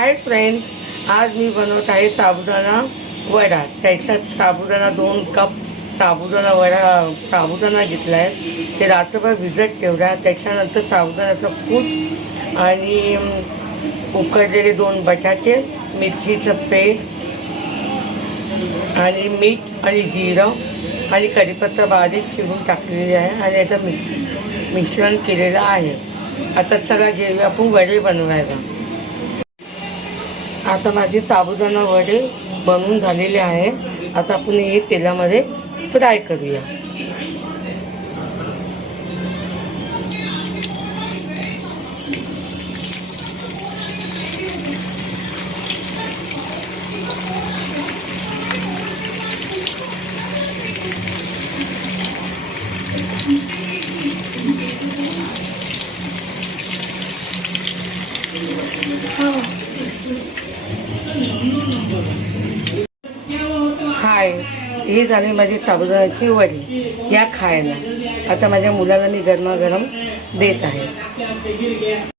Hi friends, आज मी बनवत आहे साबुदाणा वडा। त्याच्यात साबुदाणा 2 कप साबुदाणा घेतला आहे। ते रात्रभर भिजत ठेवला। त्याच्यानंतर साबुदाण्याचं कूट आणि उकडलेले 2 बटाटे, मिरचीचं पेस्ट आणि मीठ आणि जिरं आणि कढीपत्ता बारीक चिरून टाकलेली आहे आणि याचं मिश्रण केलेलं आहे। आता चला घेऊया आपण वडे बनवायला। आता माझे साबुदाणा वडे बनवून झालेले आहे। आता आपण हे तेलामध्ये फ्राय करूया। हाय, हे झाले माझी साबुदाण्याची वडी। या खायला आता माझ्या मुलाला मी गरमागरम देत आहे।